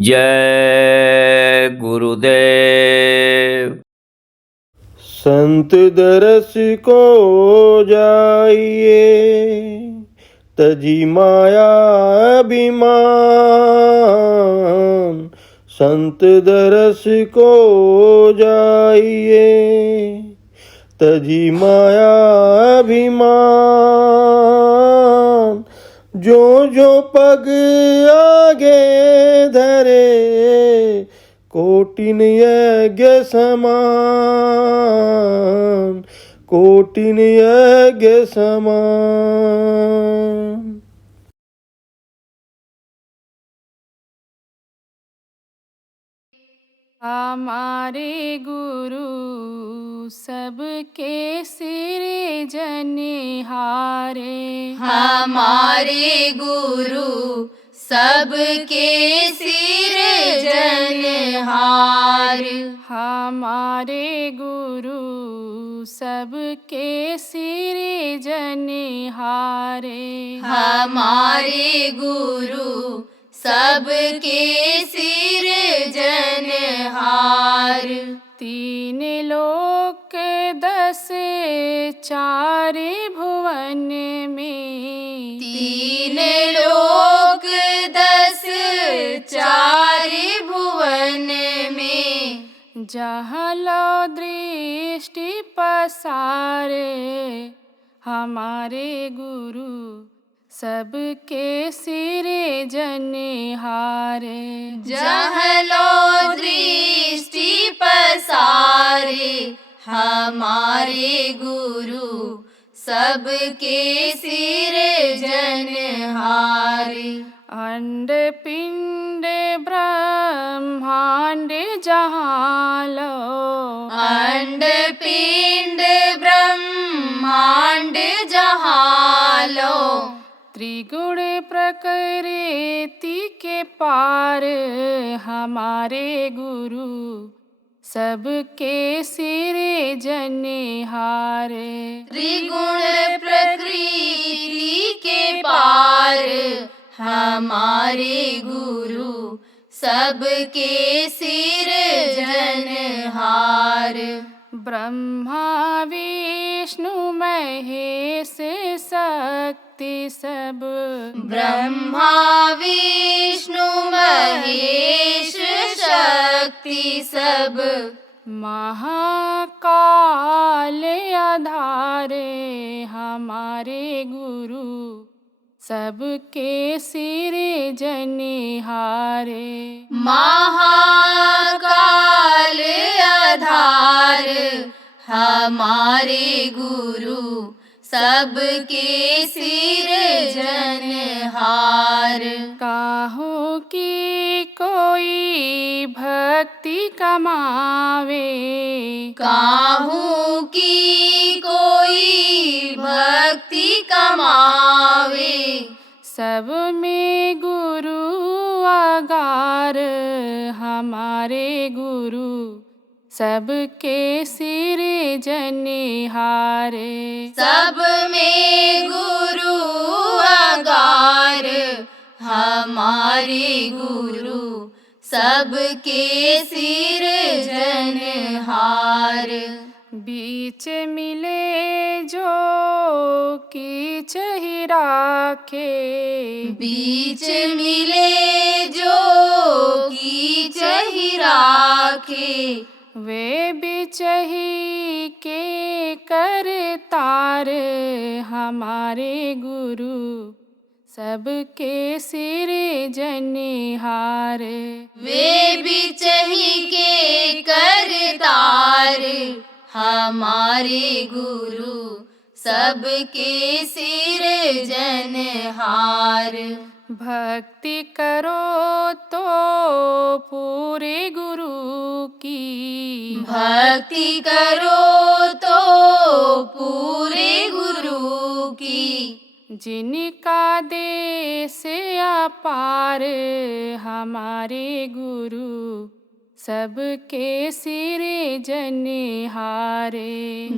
जय गुरुदेव। संत दरस को जाइए, तजी माया अभिमान। संत दरस को जाइए, तजी माया अभिमान। जो जो पग आगे धरे, कोटिन यज्ञ समान, कोटिन यज्ञ समान। हमारे गुरु सबके सृजनहारे, हमारे गुरु सबके सृजनहार। हमारे गुरु सबके सृजनहारे, हमारे गुरु सबके सृजनहार। तीन लोक 10 चार भुवन में, तीन लोक 10 चार भुवन में। जहाँ लो दृष्टि पसारे, हमारे गुरु सबके सृजनहारे। जहाँ लो दृष्टि पसारे, हमारे गुरु सबके सृजनहार। अंड पिंड ब्रह्मांड जहाँ लो, अंड पिंड ब्रह्मांड जहाँ लो। त्रिगुण प्रकृति के पार, हमारे गुरु सबके सृजनहारे। त्रिगुण प्रकृति के पार, हमारे गुरु सबके सृजनहार। ब्रह्मा विष्णु महेश शक्ति सब, ब्रह्मा विष्णु महेश शक्ति सब। महाकाल आधारे, हमारे गुरु सबके सृजनहारे। महाकाल आधार, हमारे गुरु सबके सृजनहार। काहू की कोई भक्ति कमावे, काहू की कोई भक्ति कमावे। सब में गुरु आगार, हमारे गुरु सबके सृजनहारे। सब में गुरु आगार, हमारे गुरु सबके सृजनहार। बीच मिले जो कीच ही राखे, बीच मिले जो कीच ही राखे। वे बिचही के करतार, हमारे गुरु सबके सृजनहारे। वे बिचही के करतार, हमारे गुरु सबके सृजनहार। भक्ति करो तो पूरे गुरु की, भक्ति करो तो पूरे गुरु की। जिनका देश अपार, हमारे गुरु सबके सृजनहारे।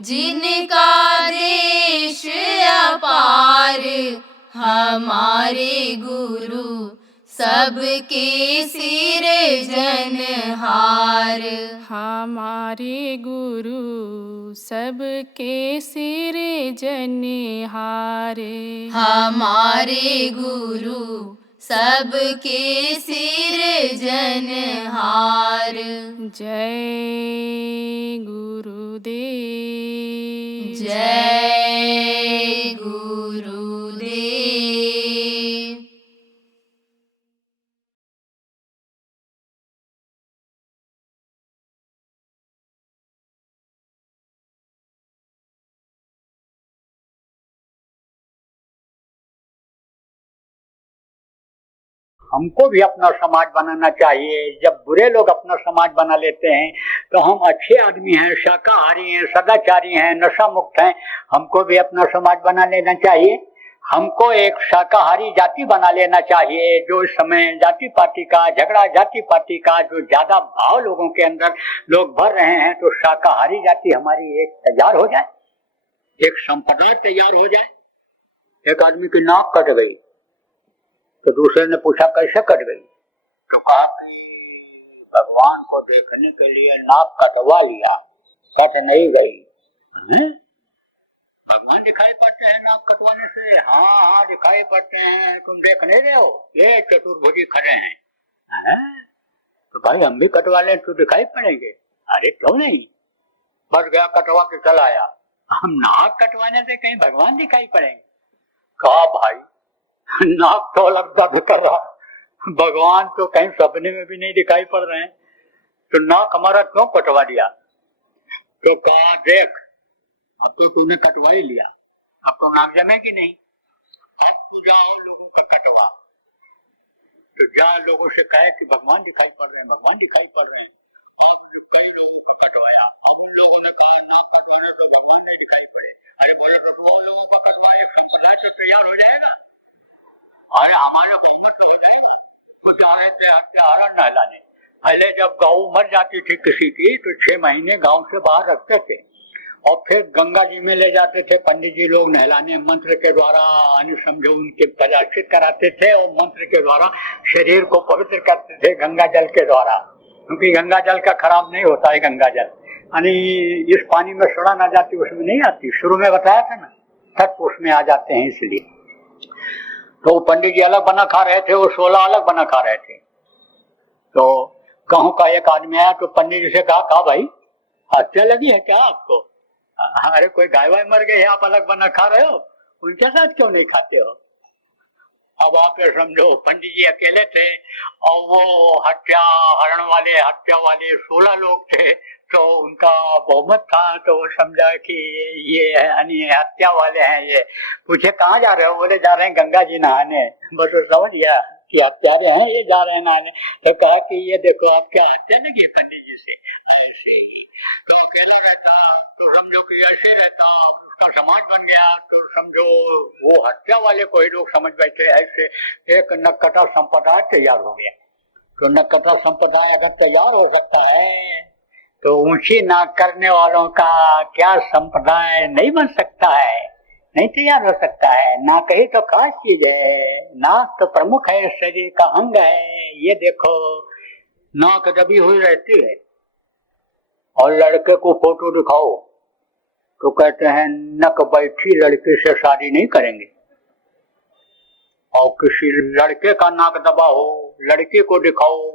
जिनका देश अपार, हमारे गुरु सबके सिरजनहार। हमारे गुरु सबके सिरजनहार। हमारे गुरु सबके सिरजनहार। जय गुरुदेव। जय गुरुदेव। हमको भी अपना समाज बनाना चाहिए। जब बुरे लोग अपना समाज बना लेते हैं तो हम अच्छे आदमी हैं, शाकाहारी हैं, सदाचारी हैं, नशा मुक्त हैं, हमको भी अपना समाज बना लेना चाहिए। हमको एक शाकाहारी जाति बना लेना चाहिए। जो इस समय जाति पाति का झगड़ा, जाति पाति का जो ज्यादा भाव लोगों के अंदर लोग भर रहे हैं, तो शाकाहारी जाति हमारी एक तैयार हो जाए, एक संप्रदाय तैयार हो जाए। एक आदमी की नाक कट गई तो दूसरे ने पूछा कैसे कट गई, तो कहा कि भगवान को देखने के लिए नाक कटवा लिया, कट नहीं गई। भगवान दिखाई पड़ते हैं नाक कटवाने से? हाँ हाँ दिखाई पड़ते हैं, तुम देख नहीं रहे हो, ये चतुर्भुजी खड़े हैं। तो भाई हम भी कटवा लें तो दिखाई पड़ेंगे। अरे क्यों नहीं, बस गया कटवा के चला आया। हम नाक कटवाने से कहीं भगवान दिखाई पड़ेंगे? कहा भाई नाक तो अलग दर्द कर रहा है, भगवान तो कहीं सपने में भी नहीं दिखाई पड़ रहे हैं, तो नाक हमारा क्यों कटवा दिया? तो कहा देख अब तो तूने कटवा ही लिया, अब तो नाक जमेगी नहीं, अब तू जाओ लोगों का कटवा। तो जा लोगों से कहे कि भगवान दिखाई पड़ रहे हैं, भगवान दिखाई पड़ रहे हैं। कई लोगों को कटवाया, अब उन लोगों ने कहा नाक कटवाने तो भगवान नहीं दिखाई पड़े। अरे बोले तो वो लोगों को कटवाए, संप्रदाय तो तैयार हो जाएगा। अरे हमारे भगवान तो हो जाएगा। वो जा रहे थे हत्यारा नहलाने। पहले जब गौ मर जाती थी किसी की तो 6 महीने गांव से बाहर रखते थे और फिर गंगा जी में ले जाते थे पंडित जी लोग नहलाने, मंत्र के द्वारा समझो उनके प्रदर्शित कराते थे और मंत्र के द्वारा शरीर को पवित्र करते थे गंगा जल के द्वारा, क्योंकि गंगा जल का खराब नहीं होता है। गंगा जल यानी इस पानी में सोडा ना जाती उसमें नहीं आती, शुरू में बताया था ना, तत्व उसमें आ जाते हैं। इसलिए तो पंडित जी अलग बना खा रहे थे, वो 16 अलग बना खा रहे थे। तो गांव का एक आदमी आया तो पंडित जी से कहा भाई हत्या लगी है क्या आपको? अरे कोई गाय वाय मर गई है, आप अलग बना खा रहे हो, उनके साथ क्यों नहीं खाते हो? अब आप ये समझो पंडित जी अकेले थे और वो हरण वाले 16 लोग थे, तो उनका बहुमत था, तो वो समझा कि ये हत्या वाले हैं। ये पूछे कहाँ जा रहे हो? बोले जा रहे हैं गंगा जी नहाने। बस वो समझ गया कि हत्यारे हैं, ये जा रहे हैं नहाने। तो कहा कि ये देखो आप क्या हत्या लगी पंडित जी से? ऐसे ही तो अकेला रहता तो समझो कि ऐसे रहता, उसका समाज बन गया तो समझो वो हत्या वाले को ही लोग समझ बैठे। ऐसे एक नक्कटा संप्रदाय तैयार हो गया। तो नक्कटा संप्रदाय अगर तैयार हो सकता है तो ऊंची नाक करने वालों का क्या संप्रदाय नहीं बन सकता है? नहीं तैयार हो सकता है। नाक ही तो खास चीज है, नाक तो प्रमुख है, शरीर का अंग है। ये देखो नाक दबी हुई रहती है और लड़के को फोटो दिखाओ तो कहते हैं नक बैठी लड़के से शादी नहीं करेंगे। और किसी लड़के का नाक दबा हो, लड़के को दिखाओ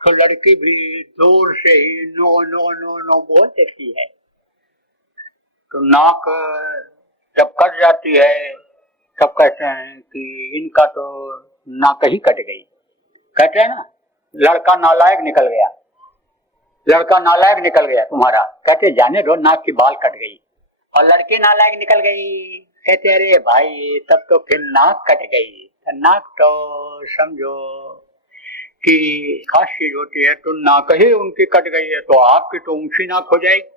तो लड़की भी जोर से ही नो नो नो नो बोल देती है। तो नाक जब कट जाती है तब कहते हैं कि इनका तो नाक ही कट गई। कहते हैं ना लड़का नालायक निकल गया, लड़का नालायक निकल गया तुम्हारा। कहते जाने दो नाक की बाल कट गई। और लड़की नालायक निकल गई। कहते अरे भाई तब तो फिर नाक कट गई। नाक तो समझो कि खास चीज होती है, तो नाक ही उनकी कट गई है तो आपकी तो ऊंची नाक हो जाएगी।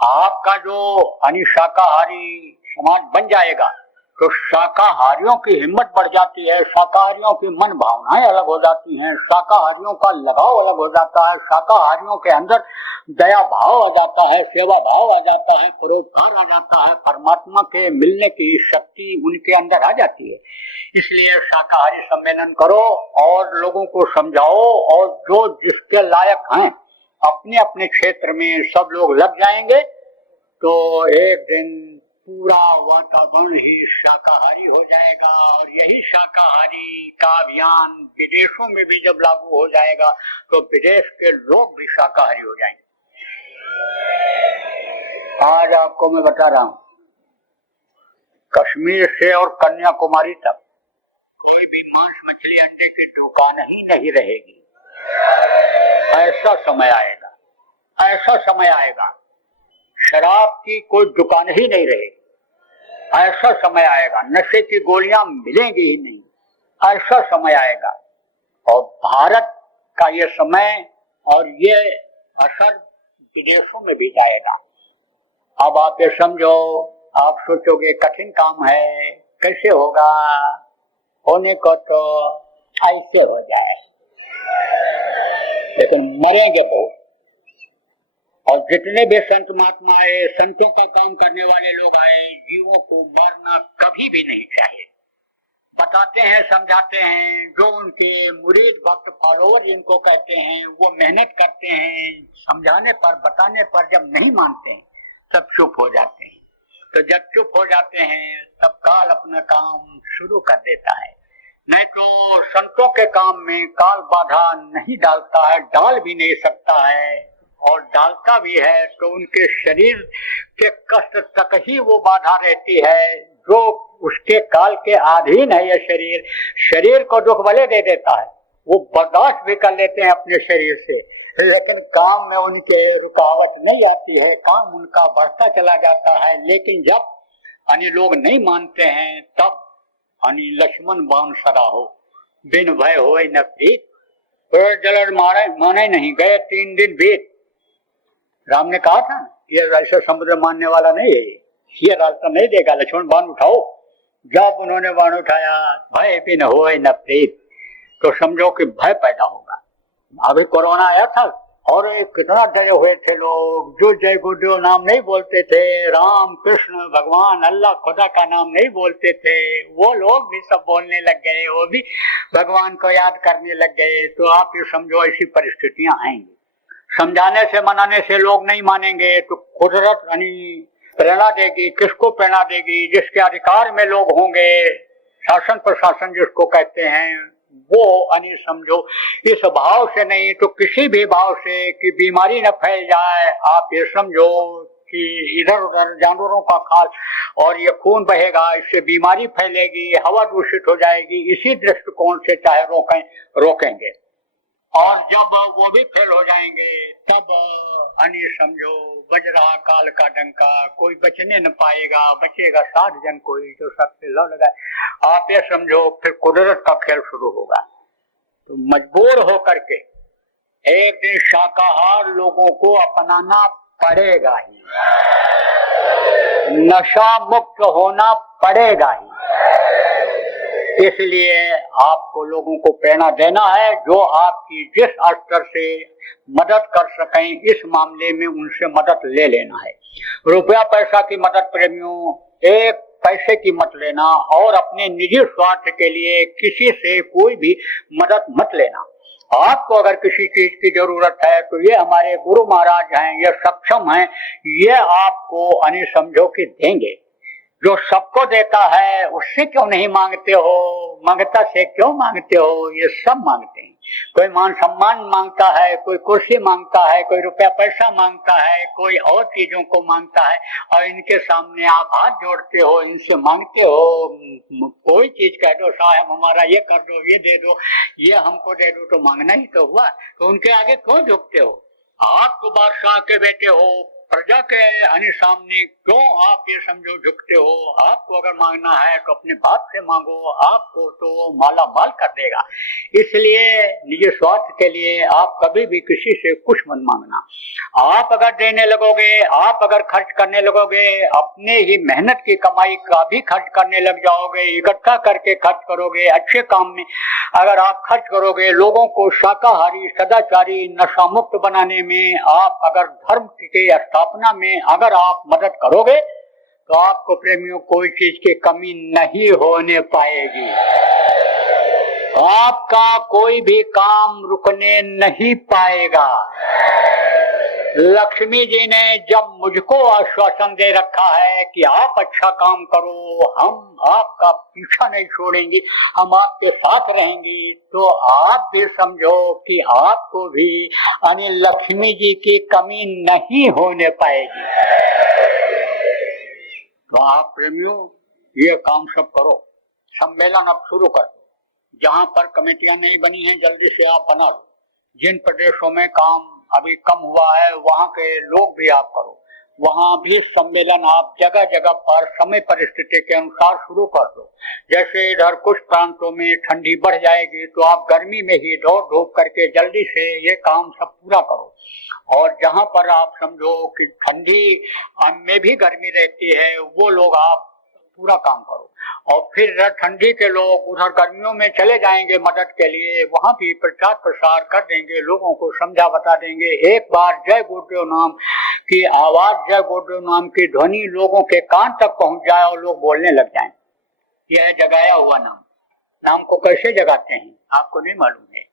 आपका जो शाकाहारी समाज बन जाएगा तो शाकाहारियों की हिम्मत बढ़ जाती है, शाकाहारियों की मन भावनाएं अलग हो जाती हैं, शाकाहारियों का लगाव अलग हो जाता है, शाकाहारियों के अंदर दया भाव आ जाता है, सेवा भाव आ जाता है, परोपकार आ जाता है, परमात्मा के मिलने की शक्ति उनके अंदर आ जाती है। इसलिए शाकाहारी सम्मेलन करो और लोगों को समझाओ, और जो जिसके लायक हैं अपने अपने क्षेत्र में सब लोग लग जाएंगे तो एक दिन पूरा वातावरण ही शाकाहारी हो जाएगा। और यही शाकाहारी का अभियान विदेशों में भी जब लागू हो जाएगा तो विदेश के लोग भी शाकाहारी हो जाएंगे। आज आपको मैं बता रहा हूं, कश्मीर से और कन्याकुमारी तक कोई भी मांस मछली अंडे की दुकान ही नहीं रहेगी। ऐसा समय आएगा, ऐसा समय आएगा, शराब की कोई दुकान ही नहीं रहेगी। ऐसा समय आएगा, नशे की गोलियां मिलेंगी ही नहीं, ऐसा समय आएगा। और भारत का ये समय और ये असर विदेशों में भी जाएगा। अब आप ये समझो, आप सोचोगे कठिन काम है, कैसे होगा, होने को तो ऐसे हो जाए, लेकिन मरेंगे बहुत। और जितने भी संत महात्मा आए, संतों का काम करने वाले लोग आए, जीवों को मरना कभी भी नहीं चाहिए। बताते हैं, समझाते हैं, जो उनके मुरीद भक्त फॉलोवर जिनको कहते हैं वो मेहनत करते हैं, समझाने पर बताने पर जब नहीं मानते हैं तब चुप हो जाते हैं। तो जब चुप हो जाते हैं तब काल अपना काम शुरू कर देता है। नहीं तो संतों के काम में काल बाधा नहीं डालता है, डाल भी नहीं सकता है, और डालता भी है तो उनके शरीर के कष्ट तक ही वो बाधा रहती है, जो उसके काल के अधीन है। ये शरीर को दुख भले दे देता है, वो बर्दाश्त भी कर लेते हैं अपने शरीर से, लेकिन काम में उनके रुकावट नहीं आती है, काम उनका बढ़ता चला जाता है। लेकिन जब अन्य लोग नहीं मानते हैं तब अनि लक्ष्मण बाण सरा हो, बिन भय हो न प्रीत, जलन माने नहीं, गए 3 दिन बीत। राम ने कहा था ये ऐसा समुद्र मानने वाला नहीं है, ये रास्ता नहीं देगा, लक्ष्मण बाण उठाओ। जब उन्होंने बाण उठाया, भय बिन होए न प्रीत, तो समझो कि भय पैदा होगा। अभी कोरोना आया था और कितना डरे हुए थे लोग, जो जय गुरुदेव नाम नहीं बोलते थे, राम कृष्ण भगवान अल्लाह खुदा का नाम नहीं बोलते थे, वो लोग भी सब बोलने लग गए, वो भी भगवान को याद करने लग गए। तो आप ये समझो ऐसी परिस्थितियां आएंगी। समझाने से मनाने से लोग नहीं मानेंगे तो कुदरत प्रेरणा देगी। किसको प्रेरणा देगी? जिसके अधिकार में लोग होंगे, शासन प्रशासन जिसको कहते हैं, वो समझो इस भाव से नहीं तो किसी भी भाव से कि बीमारी न फैल जाए। आप ये समझो कि इधर उधर जानवरों का खाल और ये खून बहेगा, इससे बीमारी फैलेगी, हवा दूषित हो जाएगी। इसी दृष्टिकोण से चाहे रोकेंगे, और जब वो भी फेल हो जाएंगे तब समझो बज रहा काल का डंका, कोई बचने न पाएगा, बचेगा 60 जन कोई जो सबसे लौ लगाए। आप ये समझो फिर कुदरत का खेल शुरू होगा। तो मजबूर होकर के एक दिन शाकाहार लोगों को अपनाना पड़ेगा ही, नशा मुक्त होना पड़ेगा ही। इसलिए आपको लोगों को प्रेरणा देना है, जो आपकी जिस स्तर से मदद कर सकें इस मामले में उनसे मदद ले लेना है। रुपया पैसा की मदद प्रेमियों, एक पैसे की मत लेना, और अपने निजी स्वार्थ के लिए किसी से कोई भी मदद मत लेना। आपको अगर किसी चीज की जरूरत है तो ये हमारे गुरु महाराज हैं, ये सक्षम हैं, ये आपको समझो कि देंगे। जो सबको देता है उससे क्यों नहीं मांगते हो? मांगता से क्यों मांगते हो? ये सब मांगते हैं। कोई मान सम्मान मांगता है, कोई कुर्सी मांगता है, कोई रुपया पैसा मांगता है, कोई और चीजों को मांगता है, और इनके सामने आप हाथ जोड़ते हो, इनसे मांगते हो। कोई चीज कह दो, साहब हमारा ये कर दो, ये दे दो, ये हमको दे दो, तो मांगना ही तो हुआ। तो उनके आगे क्यों झुकते हो? आप तो बादशाह के बेटे हो, प्रजा के यानी सामने क्यों आप ये समझो झुकते हो? आपको अगर मांगना है तो अपने बाप से मांगो, आपको तो वो माला माल कर देगा। इसलिए निज स्वार्थ के लिए आप कभी भी किसी से कुछ मत मांगना। आप अगर देने लगोगे, आप अगर खर्च करने लगोगे, अपने ही मेहनत की कमाई का भी खर्च करने लग जाओगे, इकट्ठा करके खर्च करोगे, अच्छे काम में अगर आप खर्च करोगे, लोगों को शाकाहारी सदाचारी नशा मुक्त बनाने में, आप अगर धर्म के स्थापना में अगर आप मदद करोगे तो आपको प्रेमियों कोई चीज की कमी नहीं होने पाएगी। आपका कोई भी काम रुकने नहीं पाएगा। लक्ष्मी जी ने जब मुझको आश्वासन दे रखा है कि आप अच्छा काम करो, हम आपका पीछा नहीं छोड़ेंगे, हम आपके साथ रहेंगे, तो आप भी समझो कि आपको भी यानी लक्ष्मी जी की कमी नहीं होने पाएगी। तो आप प्रेमियों ये काम सब करो। सम्मेलन अब शुरू कर दो। जहां पर कमेटियां नहीं बनी हैं जल्दी से आप बना लो। जिन प्रदेशों में काम अभी कम हुआ है वहां के लोग भी आप करो। वहां भी सम्मेलन आप जगह जगह पर समय परिस्थिति के अनुसार शुरू कर दो। जैसे इधर कुछ प्रांतों में ठंडी बढ़ जाएगी तो आप गर्मी में ही दौड़ धूप करके जल्दी से ये काम सब पूरा करो। और जहां पर आप समझो कि ठंडी में भी गर्मी रहती है वो लोग आप पूरा काम करो। और फिर ठंडी के लोग उधर गर्मियों में चले जाएंगे मदद के लिए, वहां भी प्रचार प्रसार कर देंगे, लोगों को समझा बता देंगे। एक बार जय गुरुदेव नाम की आवाज, जय गुरुदेव नाम की ध्वनि लोगों के कान तक पहुंच जाए और लोग बोलने लग जाएं। यह जगाया हुआ नाम। नाम को कैसे जगाते हैं आपको नहीं मालूम है।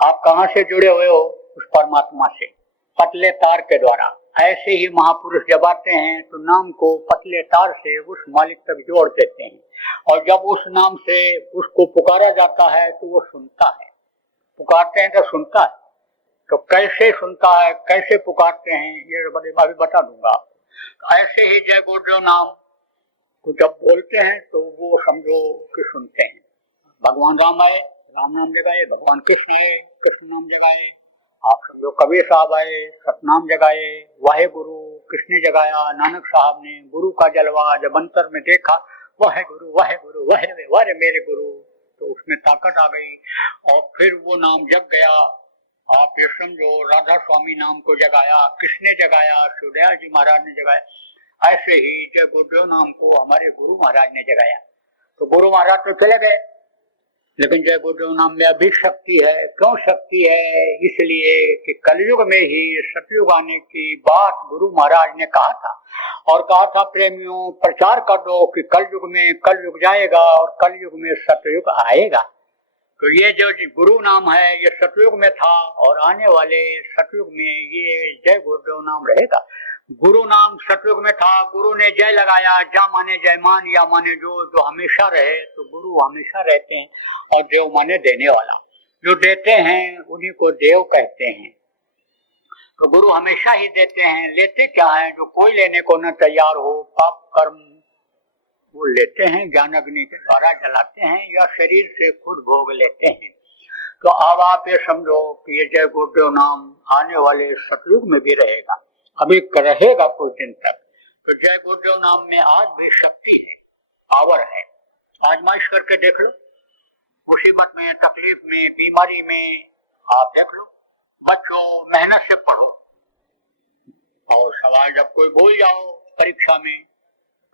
आप कहां से जुड़े हुए हो? उस परमात्मा से, पतले तार के द्वारा। ऐसे ही महापुरुष जब आते हैं तो नाम को पतले तार से उस मालिक तक जोड़ देते हैं। और जब उस नाम से उसको पुकारा जाता है तो वो सुनता है। पुकारते हैं तो सुनता है। तो कैसे सुनता है, कैसे पुकारते हैं, ये अभी बता दूंगा आपको। ऐसे ही जय गुरुदेव नाम को जब बोलते हैं तो वो समझो कि सुनते हैं। भगवान राम आए, राम नाम जगाए। भगवान कृष्ण आए, कृष्ण नाम जगाए। आप समझो कबीर साहब आए, सतनाम जगाए। वाहे गुरु किसने जगाया? नानक साहब ने। गुरु का जलवा जब अंतर में देखा, वाहे गुरु वाहे गुरु वाहे वारे मेरे गुरु, तो उसमें ताकत आ गई और फिर वो नाम जग गया। आप ये समझो राधा स्वामी नाम को जगाया, किसने जगाया? शिवदयाल जी महाराज ने जगाया। ऐसे ही जय गुरुदेव नाम को हमारे गुरु महाराज ने जगाया। तो गुरु महाराज तो चले गए, लेकिन जय गुरुदेव नाम में अभी शक्ति है। क्यों शक्ति है? इसलिए कि कलयुग में ही सतयुग आने की बात गुरु महाराज ने कहा था। और कहा था प्रेमियों प्रचार कर दो कि कलयुग में कलयुग जाएगा और कलयुग में सतयुग आएगा। तो ये जो गुरु नाम है ये सतयुग में था और आने वाले सतयुग में ये जय गुरुदेव नाम रहेगा। गुरु नाम सतयुग में था, गुरु ने जय लगाया। जा माने जयमान, या माने जो हमेशा रहे। तो गुरु हमेशा रहते हैं और देव माने देने वाला। जो देते हैं उन्हीं को देव कहते हैं। तो गुरु हमेशा ही देते हैं। लेते क्या है? जो कोई लेने को न तैयार हो, पाप कर्म वो लेते हैं, ज्ञान अग्नि के द्वारा जलाते हैं या शरीर से खुद भोग लेते हैं। तो अब आप ये समझो कि ये जय गुरुदेव नाम आने वाले सतयुग में भी रहेगा, अभी रहेगा कुछ दिन तक। तो जय गुरुदेव नाम में आज भी शक्ति है, पावर है। आजमाइश करके देख लो। मुसीबत में, तकलीफ में, बीमारी में आप देख लो। बच्चों मेहनत से पढ़ो और सवाल जब कोई भूल जाओ परीक्षा में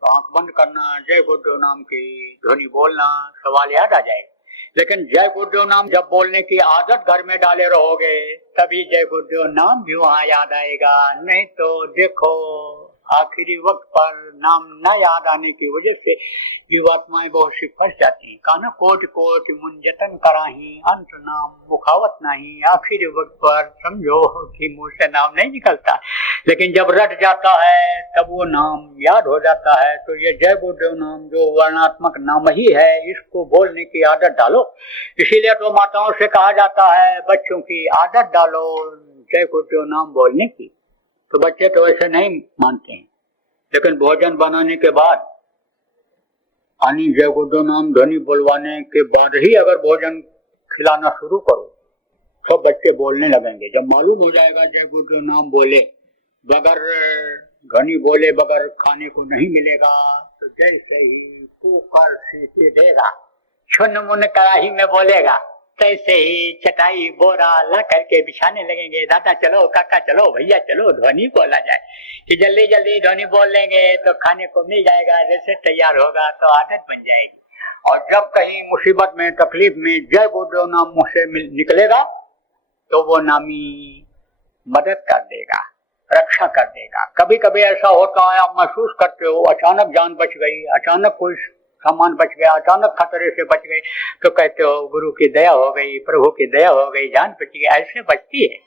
तो आंख बंद करना, जय गुरुदेव नाम की ध्वनि बोलना, सवाल याद आ जाएगा। लेकिन जय गुरुदेव नाम जब बोलने की आदत घर में डाले रहोगे तभी जय गुरुदेव नाम भी वहां याद आएगा। नहीं तो देखो आखिरी वक्त पर नाम न याद आने की वजह से जीवात्माएं बहुत सी फंस जाती हैं। काना कोट कोट मुंजतन कराही, अंत नाम मुखावत नहीं। आखिरी वक्त पर समझो कि मुंह से नाम नहीं निकलता, लेकिन जब रट जाता है तब वो नाम याद हो जाता है। तो ये जय गुरुदेव नाम जो वर्णात्मक नाम ही है, इसको बोलने की आदत डालो। इसीलिए तो माताओं से कहा जाता है बच्चों की आदत डालो जय गुरुदेव नाम बोलने की। तो बच्चे तो ऐसे नहीं मानते हैं, लेकिन भोजन बनाने के बाद यानी जय गुरुदेव नाम ध्वनि बुलवाने के बाद ही अगर भोजन खिलाना शुरू करो तो बच्चे बोलने लगेंगे। जब मालूम हो जाएगा जय गुरुदेव नाम बोले बगैर ध्वनि बोले बगैर खाने को नहीं मिलेगा। तो जैसे ही कुकर सीटी देगा, छुन मुन कड़ाही में बोलेगा, तैसे ही चटाई बोरा ला करके बिछाने लगेंगे। दादा चलो, काका चलो, भैया चलो, ध्वनि बोला जाए कि जल्दी जल्दी ध्वनि बोल लेंगे तो खाने को मिल जाएगा। जैसे तैयार होगा तो आदत बन जाएगी। और जब कहीं मुसीबत में, तकलीफ में जय गुरुदेव नाम मुंह से निकलेगा तो वो नामी मदद कर देगा, रक्षा कर देगा। कभी कभी ऐसा होता है, आप महसूस करते हो, अचानक जान बच गई, अचानक कोई सामान बच गया, अचानक खतरे से बच गए, तो कहते हो गुरु की दया हो गई, प्रभु की दया हो गई, जान बच गई। ऐसे बचती है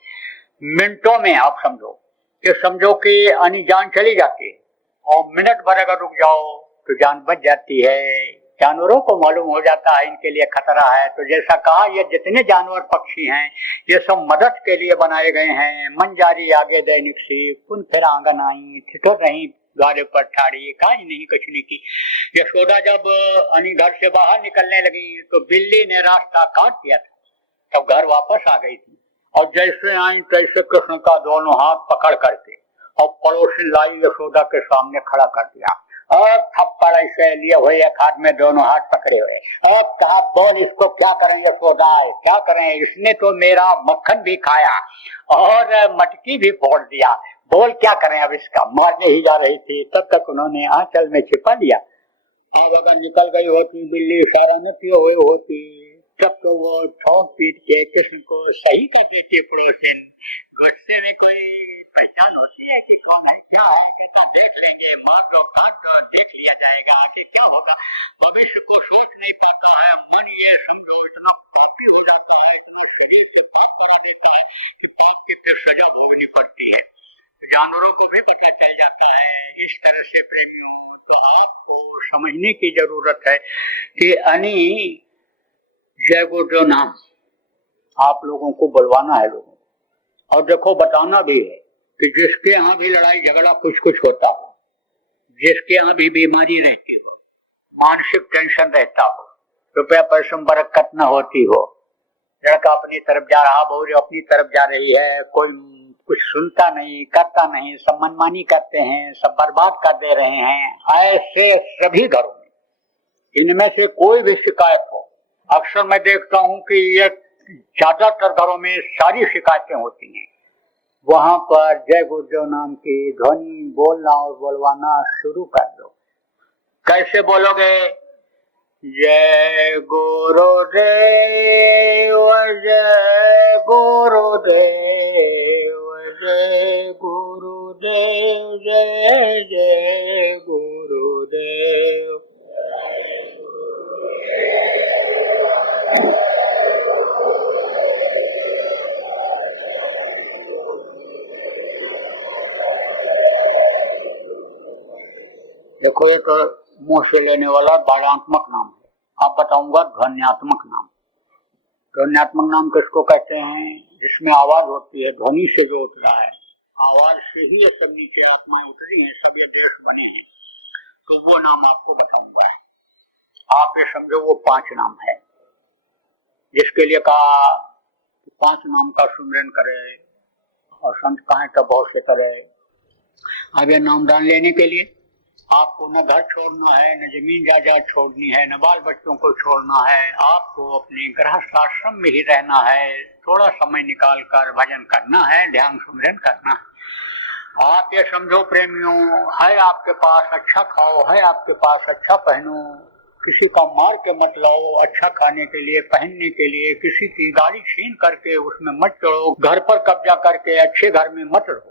मिनटों में। आप समझो, ये समझो कि आनी जान चली जाती है, और मिनट भर अगर रुक जाओ तो जान बच जाती है। जानवरों को मालूम हो जाता है इनके लिए खतरा है। तो जैसा कहा, ये जितने जानवर पक्षी हैं ये सब मदद के लिए बनाए गए हैं। मन जारी आगे दैनिक सी, पुन फिर आंगन आई, ठिठुर रही द्वारे पर ठाड़ी, काज नहीं कछुनी की। यशोदा जब अनि घर से बाहर निकलने लगी तो बिल्ली ने रास्ता काट दिया था, तब घर वापस आ गई थी। और जैसे आई तैसे कृष्ण का दोनों हाथ पकड़ करके और पड़ोसी लाई यशोदा के सामने खड़ा कर दिया। अब थप्पड़ ऐसे लिए हुए, एक हाथ में दोनों हाथ पकड़े हुए। अब कहा, बोल इसको क्या करें यशोदा, क्या करें, इसने तो मेरा मक्खन भी खाया और मटकी भी फोड़ दिया, बोल क्या करें अब इसका। मारने ही जा रही थी, तब तक उन्होंने आंचल में छिपा लिया। अब अगर निकल गई होती बिल्ली, इशारा न किए हुए होती, तब तो वो ठोक पीट के कृष्ण को सही कर देती पड़ोसिन। गुस्से में कोई पहचान होती है कि कौन है, क्या है, कहता देख लेंगे, मार दो, काट दो, देख लिया जाएगा, आखिर क्या होगा। भविष्य को सोच नहीं पाता है मन। ये समझो इतना पापी हो जाता है, इतना शरीर से पाप करा देता है कि पाप की फिर सजा भोगनी पड़ती है। जानवरों को भी पता चल जाता है इस तरह से। प्रेमियों, तो आपको समझने की जरूरत है कि अनि जय गुरुदेव नाम आप लोगों को बुलवाना है लोगों, और देखो बताना भी है कि जिसके यहाँ भी लड़ाई झगड़ा कुछ कुछ होता हो, जिसके यहाँ भी बीमारी रहती हो, मानसिक टेंशन रहता हो, रुपया पैसे में बरकत न होती हो, लड़का अपनी तरफ जा रहा, बहू अपनी तरफ जा रही है, कोई कुछ सुनता नहीं, करता नहीं, सब मनमानी करते हैं, सब बर्बाद कर दे रहे हैं, ऐसे सभी घरों में इनमें से कोई भी शिकायत हो, अक्सर मैं देखता हूं कि ये ज्यादातर घरों में सारी शिकायतें होती हैं। वहां पर जय गुरुदेव नाम की ध्वनि बोलना और बोलवाना शुरू कर दो। कैसे बोलोगे? जय गुरुदेव, जय गुरुदेव, जय गुरुदेव, जय जय गुरुदेव। देखो, ये तो मुंह से लेने वाला बाणात्मक नाम है। आप बताऊंगा ध्वन्यात्मक नाम। ध्वन्यात्मक नाम किसको कहते हैं? जिसमें आवाज होती है, ध्वनि से जो उतरा है, आवाज से ही ये सब नीचे आत्माएं उतरी है, सब ये देश बने हैं, तो वो नाम आपको बताऊंगा। आप ये समझो वो 5 नाम है, जिसके लिए कहा 5 नाम का सुमिरन करे, और संत कहें तो बहुत से करे। अब ये नामदान लेने के लिए आपको न घर छोड़ना है, न जमीन जायदाद छोड़नी है, न बाल बच्चों को छोड़ना है। आपको अपने गृहस्थ आश्रम में ही रहना है, थोड़ा समय निकाल कर भजन करना है, ध्यान सुमिरन करना है। आप ये समझो प्रेमियों, है आपके पास अच्छा खाओ, है आपके पास अच्छा पहनो, किसी का मार के मत लाओ अच्छा खाने के लिए, पहनने के लिए। किसी की गाड़ी छीन करके उसमें मत चढ़ो, घर पर कब्जा करके अच्छे घर में मत रहो।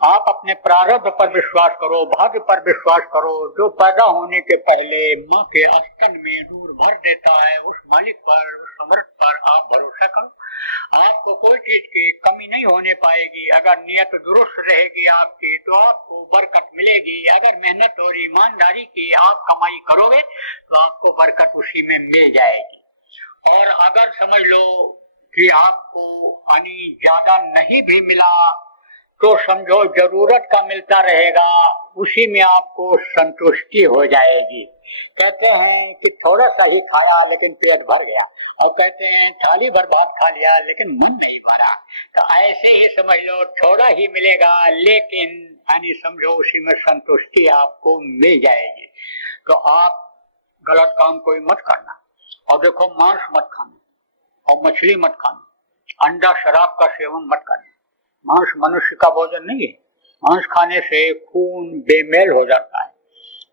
आप अपने प्रारब्ध पर विश्वास करो, भाग्य पर विश्वास करो। जो पैदा होने के पहले माँ के स्तन में दूध भर देता है, उस मालिक पर, उस समर्थ पर आप भरोसा करो। आपको कोई चीज की कमी नहीं होने पाएगी। अगर नियत दुरुस्त रहेगी आपकी तो आपको बरकत मिलेगी। अगर मेहनत और ईमानदारी की आप कमाई करोगे तो आपको बरकत उसी में मिल जाएगी। और अगर समझ लो कि आपको यानी ज्यादा नहीं भी मिला तो समझो जरूरत का मिलता रहेगा, उसी में आपको संतुष्टि हो जाएगी। कहते हैं कि थोड़ा सा ही खाया लेकिन पेट भर गया, और कहते हैं थाली भर भात खा लिया लेकिन मन नहीं भरा। तो ऐसे ही समझ लो थोड़ा ही मिलेगा, लेकिन यानी समझो उसी में संतुष्टि आपको मिल जाएगी। तो आप गलत काम कोई मत करना। और देखो, मांस मत खाना और मछली मत खाना, अंडा शराब का सेवन मत करना। मांस मनुष्य का भोजन नहीं है। मांस खाने से खून बेमेल हो जाता है,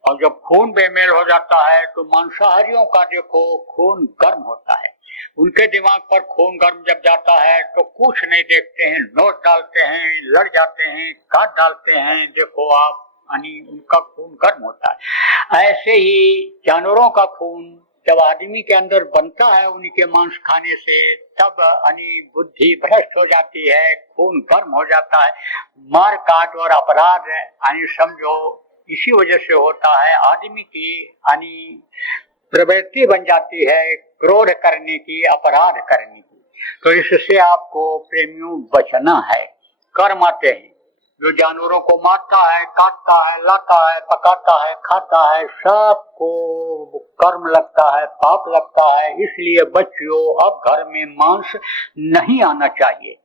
और जब खून बेमेल हो जाता है तो मांसाहारियों का देखो खून गर्म होता है। उनके दिमाग पर खून गर्म जब जाता है तो कुछ नहीं देखते हैं, नोट डालते हैं, लड़ जाते हैं, काट डालते हैं। देखो आप, यानी उनका खून गर्म होता है। ऐसे ही जानवरों का खून जब आदमी के अंदर बनता है उनके मांस खाने से, तब यानी बुद्धि भ्रष्ट हो जाती है, खून गर्म हो जाता है, मार काट और अपराध यानी समझो इसी वजह से होता है। आदमी की यानी प्रवृत्ति बन जाती है क्रोध करने की, अपराध करने की। तो इससे आपको प्रेमियों बचना है। कर्म आते हैं, जो जानवरों को मारता है, काटता है, लाता है, पकाता है, खाता है, सबको कर्म लगता है, पाप लगता है। इसलिए बच्चों, अब घर में मांस नहीं आना चाहिए।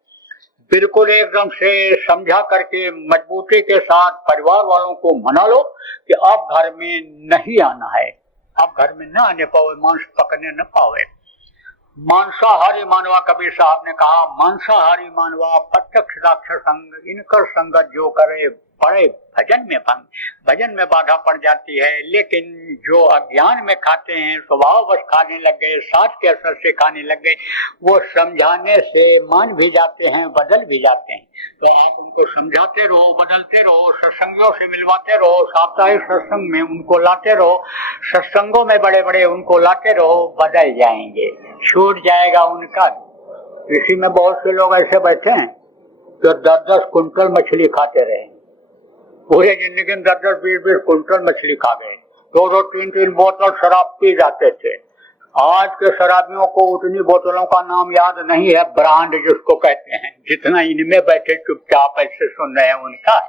बिल्कुल एकदम से समझा करके मजबूती के साथ परिवार वालों को मना लो कि अब घर में नहीं आना है, अब घर में न आने पाओ, मांस पकने न पाओ। मांसाहारी मानवा, कबीर साहब ने कहा, मांसाहारी मानवा प्रत्यक्ष राक्षस संग, इनकर संगत जो करे बड़े भजन में भंग। भजन में बाधा पड़ जाती है। लेकिन जो अज्ञान में खाते हैं, स्वभाव बस खाने लग गए, साथ के असर से खाने लग गए, वो समझाने से मान भी जाते हैं, बदल भी जाते हैं। तो आप उनको समझाते रहो, बदलते रहो, सत्संगों से मिलवाते रहो, साप्ताहिक सत्संग में उनको लाते रहो, सत्संगों में बड़े बड़े उनको लाते रहो, बदल जाएंगे, छूट जाएगा उनका। इसी में बहुत से लोग ऐसे बैठे हैं जो 10-10 कुंटल मछली खाते रहे, पूरे जिंदगी में 10-10, 20-20 कुंटल मछली खा गए, 2-2, 3-3 बोतल शराब पी जाते थे। आज के शराबियों को उतनी बोतलों का नाम याद नहीं है, ब्रांड जिसको कहते हैं, जितना इनमें बैठे चुपचाप ऐसे सुन रहे हैं उनका।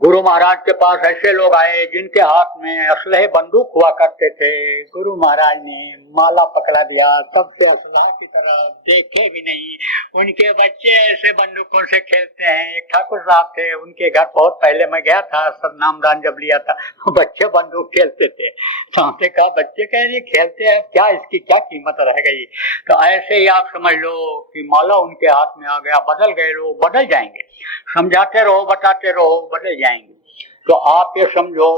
गुरु महाराज के पास ऐसे लोग आए जिनके हाथ में असलहे बंदूक हुआ करते थे। गुरु महाराज ने माला पकड़ा दिया, सबसे असलहा की तरह देखे भी नहीं। उनके बच्चे ऐसे बंदूकों से खेलते हैं। एक ठाकुर साहब थे, उनके घर बहुत पहले मैं गया था, सब नामदान जब लिया था, बच्चे बंदूक खेलते थे। सामने कहा, बच्चे कह रहे खेलते हैं, क्या इसकी क्या कीमत रह गई। तो ऐसे ही आप समझ लो कि माला उनके हाथ में आ गया, बदल गए लोग, बदल जाएंगे। समझाते रहो, बताते रहो, बदल जाएंगे। तो आप ये समझो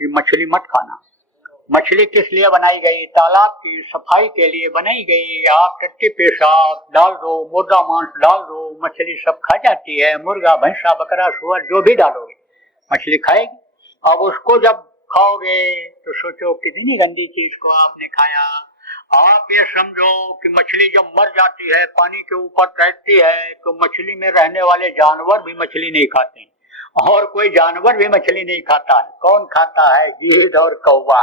कि मछली मत खाना। मछली किस लिए बनाई गई? तालाब की सफाई के लिए बनाई गई। आप टट्टी पेशाब डाल दो, मुर्गा मांस डाल दो, मछली सब खा जाती है। मुर्गा, भैंसा, बकरा, सुअर जो भी डालोगे मछली खाएगी। अब उसको जब खाओगे तो सोचो कितनी गंदी चीज को आपने खाया। आप ये समझो कि मछली जब मर जाती है, पानी के ऊपर तैरती है, तो मछली में रहने वाले जानवर भी मछली नहीं खाते, और कोई जानवर भी मछली नहीं खाता है। कौन खाता है? गिद्ध और कौवा।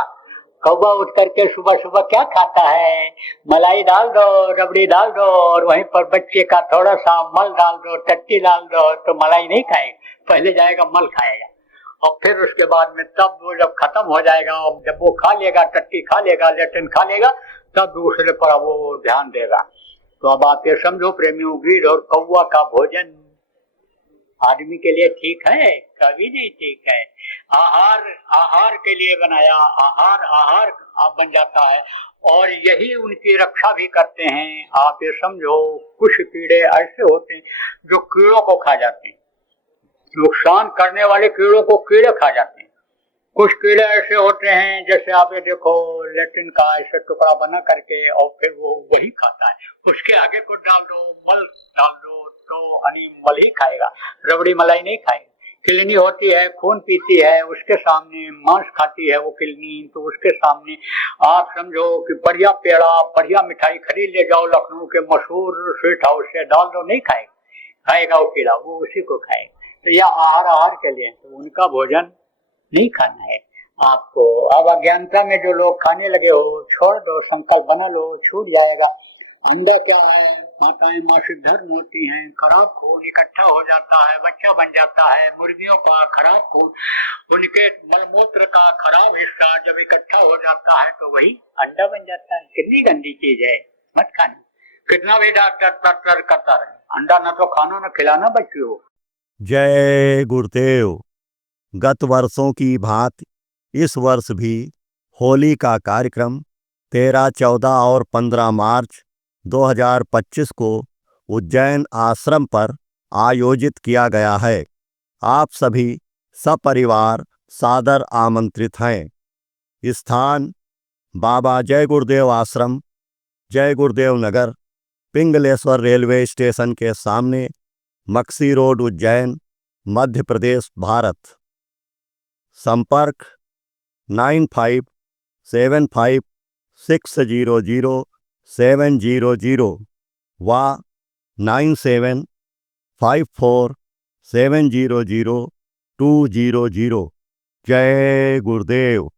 कौवा उठ करके सुबह सुबह क्या खाता है? मलाई डाल दो, रबड़ी डाल दो, और वहीं पर बच्चे का थोड़ा सा मल डाल दो, टट्टी डाल दो, तो मलाई नहीं खाएगा, पहले जाएगा मल खाएगा, और फिर उसके बाद में तब वो जब खत्म हो जाएगा, और जब वो खा लेगा, टट्टी खा लेगा, लेटिन खा लेगा, तब दूसरे पर वो ध्यान देगा। तो अब आप ये समझो प्रेमियों, गिद्ध और कौवा का भोजन आदमी के लिए ठीक है? कभी नहीं ठीक है। आहार के लिए बनाया, आहार आप बन जाता है, और यही उनकी रक्षा भी करते हैं। आप ये समझो कुछ कीड़े ऐसे होते हैं जो कीड़ों को खा जाते हैं, नुकसान करने वाले कीड़ों को कीड़े खा जाते हैं। कुछ कीड़े ऐसे होते हैं, जैसे आप ये देखो, लेटिन का ऐसे टुकड़ा बना करके और फिर वो वही खाता है। उसके आगे को डाल दो, मल डाल दो, तो मल ही खाएगा, रबड़ी मलाई नहीं खाएगा। किलनी होती है, खून पीती है, उसके सामने मांस खाती है वो किलनी, तो उसके सामने आप समझो कि बढ़िया पेड़ा, बढ़िया मिठाई खरीद ले जाओ लखनऊ के मशहूर स्वीट हाउस से, डाल दो, नहीं खाएगा, खाएगा वो कीड़ा, वो उसी को खाएगा। तो यह आहार के लिए, तो उनका भोजन नहीं खाना है आपको। अब अज्ञानता में जो लोग खाने लगे हो, छोड़ दो, संकल्प बना लो, छूट जाएगा। अंडा क्या है? माताएं मासिक धर्म होती हैं, खराब खून इकट्ठा हो जाता है, बच्चा बन जाता है। मुर्गियों का खराब खून, उनके मलमूत्र का खराब हिस्सा जब इकट्ठा हो जाता है तो वही अंडा बन जाता है। कितनी गंदी चीज है, मत खाना। कितना भी डॉक्टर करता रहे, अंडा न तो खाना न खिलाना बच्चियों। जय गुरुदेव। गत वर्षों की भांति इस वर्ष भी होली का कार्यक्रम 13, 14 और 15 मार्च 2025 को उज्जैन आश्रम पर आयोजित किया गया है। आप सभी सपरिवार सादर आमंत्रित हैं। स्थान बाबा जय गुरुदेव आश्रम, जय गुरुदेव नगर, पिंगलेश्वर रेलवे स्टेशन के सामने, मक्सी रोड, उज्जैन, मध्य प्रदेश, भारत। संपर्क 9575600700 व 9754700200। जय गुरुदेव।